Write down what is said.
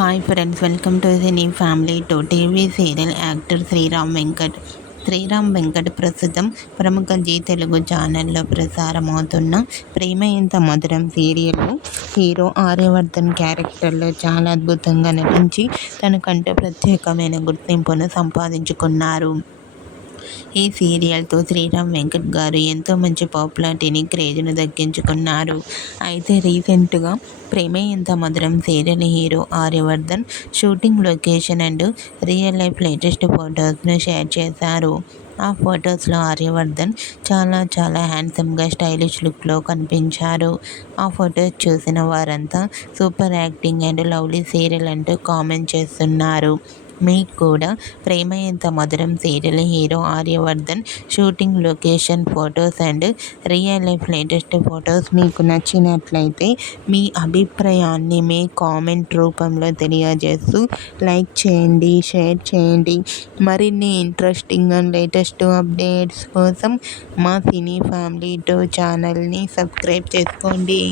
Hi friends, welcome to cine family to TV serial actor Sriram Venkat. Sriram Venkat ప్రస్తుతం ప్రముఖ G Telugu ఛానల్లో ప్రసారమవుతున్న ప్రేమ ఎంత మధురం సీరియల్లో హీరో ఆర్యవర్ధన్ క్యారెక్టర్లో చాలా అద్భుతంగా నటించి తనకంటూ ప్రత్యేకమైన గుర్తింపును సంపాదించుకున్నారు. ఈ సీరియల్తో శ్రీరామ్ వెంకట్ గారు ఎంతో మంచి పాపులారిటీని, క్రేజ్ను దక్కించుకున్నారు. అయితే రీసెంట్గా ప్రేమ ఎంత మధురం serial hero Aryavardhan shooting location and real life latest ఫొటోస్ను షేర్ చేశారు. ఆ ఫొటోస్లో ఆర్యవర్ధన్ చాలా హ్యాండ్సమ్గా స్టైలిష్ లుక్లో కనిపించారు. ఆ ఫొటోస్ చూసిన వారంతా super acting and lovely serial అంటూ కామెంట్ చేస్తున్నారు. మీకు కూడా ప్రేమ ఎంత మధురం serial hero Aryavardhan shooting location photos and real life latest photos మీకు నచ్చినట్లయితే మీ అభిప్రాయాన్ని మీ కామెంట్ రూపంలో తెలియజేస్తూ లైక్ చేయండి, షేర్ చేయండి. మరిన్ని ఇంట్రెస్టింగ్ అండ్ లేటెస్ట్ అప్డేట్స్ కోసం మా సినీ ఫ్యామిలీ 2 ఛానల్ని సబ్స్క్రైబ్ చేసుకోండి.